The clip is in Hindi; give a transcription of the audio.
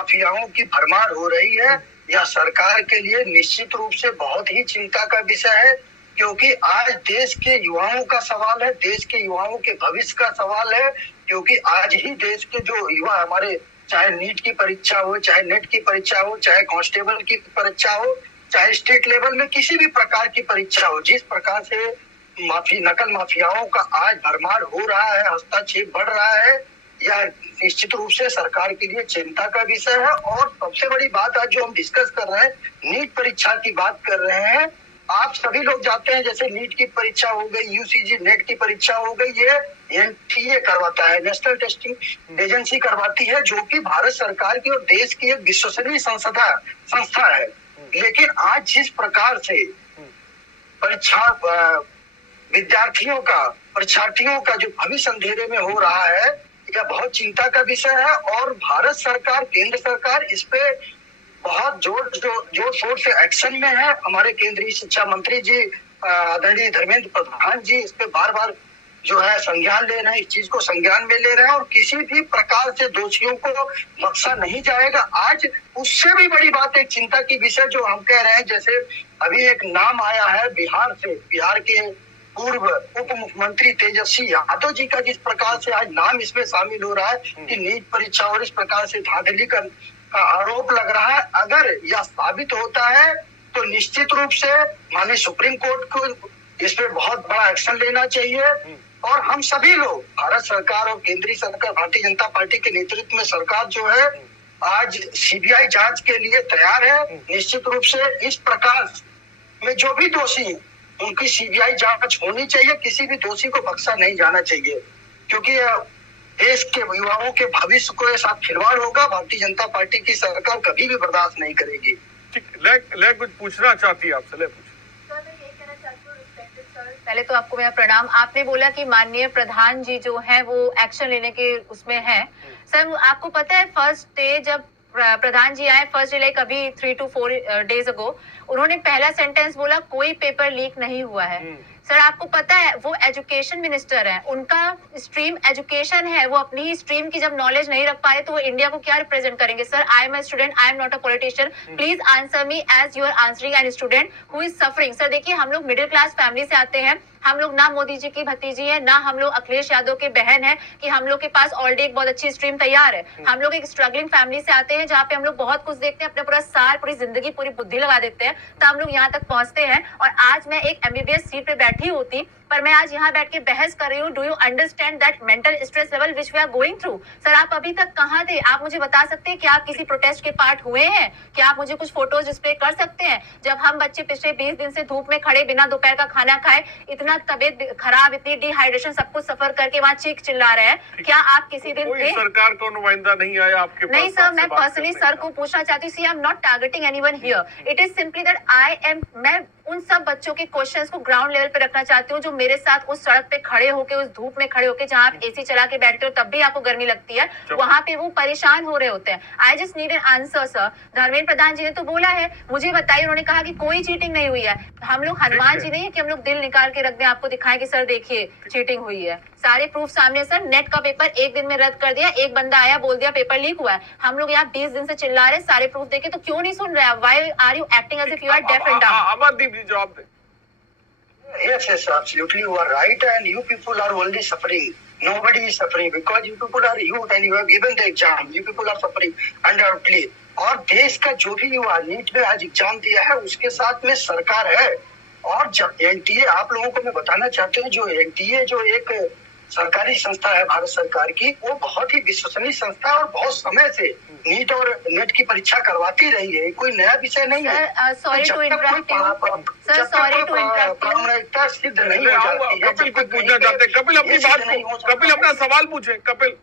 माफियाओं की भरमार हो रही है, यह सरकार के लिए निश्चित रूप से बहुत ही चिंता का विषय है, क्योंकि आज देश के युवाओं का सवाल है, देश के युवाओं के भविष्य का सवाल है। क्योंकि आज ही देश के जो युवा हमारे, चाहे नीट की परीक्षा हो, चाहे नेट की परीक्षा हो, चाहे कांस्टेबल की परीक्षा हो, चाहे स्टेट लेवल में किसी भी प्रकार की परीक्षा हो, जिस प्रकार से नकल माफियाओं का आज भरमार हो रहा है, हस्तक्षेप बढ़ रहा है, यह निश्चित रूप से सरकार के लिए चिंता का विषय है। और सबसे बड़ी बात आज जो हम डिस्कस कर रहे हैं, नीट परीक्षा की बात कर रहे हैं। आप सभी लोग जानते हैं, जैसे नीट की परीक्षा हो गई, यूसीजी नेट की परीक्षा हो गई, ये एनटीए करवाता है, नेशनल टेस्टिंग एजेंसी करवाती है, जो कि भारत सरकार की और देश की एक विश्वसनीय संस्था है। लेकिन आज जिस प्रकार से परीक्षा परीक्षार्थियों का जो भविष्य अंधेरे में हो रहा है, यह बहुत चिंता का विषय है। और भारत सरकार, केंद्र सरकार इस पे बहुत जोर शोर से एक्शन में है। हमारे केंद्रीय शिक्षा मंत्री जी आदरणीय धर्मेंद्र प्रधान जी इस पे बार बार जो है संज्ञान ले रहे हैं, इस चीज को संज्ञान में ले रहे हैं, और किसी भी प्रकार से दोषियों को बख्शा नहीं जाएगा। आज उससे भी बड़ी बात, एक चिंता की विषय जो हम कह रहे हैं, जैसे अभी एक नाम आया है बिहार से, बिहार के पूर्व उप मुख्यमंत्री तेजस्वी यादव जी का जिस प्रकार से आज नाम इसमें शामिल हो रहा है कि नीट परीक्षा और इस प्रकार से धांधली का आरोप लग रहा है। अगर यह साबित होता है तो निश्चित रूप से माननीय सुप्रीम कोर्ट को इस पे बहुत बड़ा एक्शन लेना चाहिए। और हम सभी लोग, भारत सरकार और केंद्रीय सरकार, भारतीय जनता पार्टी के नेतृत्व में सरकार जो है आज सीबीआई जांच के लिए तैयार है। निश्चित रूप से इस प्रकार में जो भी दोषी हैं उनकी सीबीआई जांच होनी चाहिए, किसी भी दोषी को बख्शा नहीं जाना चाहिए, क्योंकि देश के युवाओं के भविष्य को साथ खिलवाड़ होगा। भारतीय जनता पार्टी की सरकार कभी भी बर्दाश्त नहीं करेगी। ले कुछ पूछना चाहती है आपसे, ले पूछ। पहले तो आपको मेरा प्रणाम। आपने बोला कि माननीय प्रधान जी जो है वो एक्शन लेने के उसमें है। सर, आपको पता है फर्स्ट डे जब प्रधान जी आए, फर्स्ट डे लाइक अभी 3 to 4 days ago, उन्होंने पहला सेंटेंस बोला कोई पेपर लीक नहीं हुआ है। सर, आपको पता है वो एजुकेशन मिनिस्टर है, उनका स्ट्रीम एजुकेशन है, वो अपनी ही स्ट्रीम की जब नॉलेज नहीं रख पा रहे तो वो इंडिया को क्या रिप्रेजेंट करेंगे? Sir, I am a student, I am not a politician, please answer me as you are answering an student who is suffering. Sir देखिए, हम लोग मिडिल क्लास फैमिली से आते हैं, हम लोग ना मोदी जी की भतीजी है, ना हम लोग अखिलेश यादव के बहन है कि हम लोग के पास ऑलरेडी एक बहुत अच्छी स्ट्रीम तैयार है। हम लोग एक स्ट्रगलिंग फैमिली से आते हैं जहाँ पे हम लोग बहुत कुछ देखते हैं, अपने पूरा साल, पूरी जिंदगी, पूरी बुद्धि लगा देते हैं, तो हम लोग यहाँ तक पहुंचते हैं। और आज मैं एक एमबीबीएस सीट पे बैठी होती, पर मैं आज यहाँ बैठ के बहस कर रही हूँ। Do you understand that mental stress level which we are going through? Sir, आप अभी तक कहाँ थे? आप मुझे बता सकते हैं कि आप किसी प्रोटेस्ट के पार्ट हुए हैं? क्या आप मुझे कुछ फोटोज डिस्प्ले कर सकते हैं? जब हम बच्चे पिछले 20 दिन से धूप में खड़े, बिना दोपहर का खाना खाए, इतना तबियत खराब, इतनी डिहाइड्रेशन, सब कुछ सफर करके वहाँ चीख चिल्ला रहे हैं, क्या आप किसी दिन थे? सरकार का नुमाइंदा नहीं आया आपके पास? नहीं सर, मैं पर्सनली सर को पूछना चाहती हूँ। See, I am not targeting anyone here, it is simply that मैं उन सब बच्चों के क्वेश्चंस को ग्राउंड लेवल पे रखना चाहती हूँ जो मेरे साथ उस सड़क पे खड़े होके, उस धूप में खड़े होके, जहाँ आप एसी चला के बैठते हो तब भी आपको गर्मी लगती है, वहां पे वो परेशान हो रहे होते हैं। I just need an answer sir. Dharmendra Pradhan ji ने तो बोला है, मुझे बताइए, उन्होंने कहा कि कोई चीटिंग नहीं हुई है। हम लोग हनुमान जी नहीं है कि हम लोग दिल निकाल के रख दें, आपको दिखाएं कि सर देखिए चीटिंग हुई है। सारे प्रूफ सामने। सर, नेट का पेपर एक दिन में रद्द कर दिया, एक बंदा आया बोल दिया पेपर लीक हुआ है। हम लोग यहाँ 20 दिन से चिल्ला रहे, सारे प्रूफ देखे, तो क्यों नहीं सुन रहे? Why are you acting as if you are deaf and dumb? Amardeep ji जवाब दें। Yes, absolutely, you are right, and you people are only suffering. Nobody is suffering because you people are youth and you have given the exam. You people are suffering undoubtedly. और देश का जो भी युवा नीट में आज एग्जाम दिया है, उसके साथ में सरकार है। और जब एनटीए, आप लोगों को मैं बताना चाहती हूँ, जो एनटीए जो एक सरकारी संस्था है भारत सरकार की, वो बहुत ही विश्वसनीय संस्था है और बहुत समय से नीट और नेट की परीक्षा करवाती रही है। कोई नया विषय नहीं है। Sorry to interrupt you sir, sorry to interrupt. प्रामाणिकता सिद्ध नहीं हो जाती है। कपिल कुछ पूछना चाहते हैं। कपिल अपनी बात को, कपिल अपना सवाल पूछे। कपिल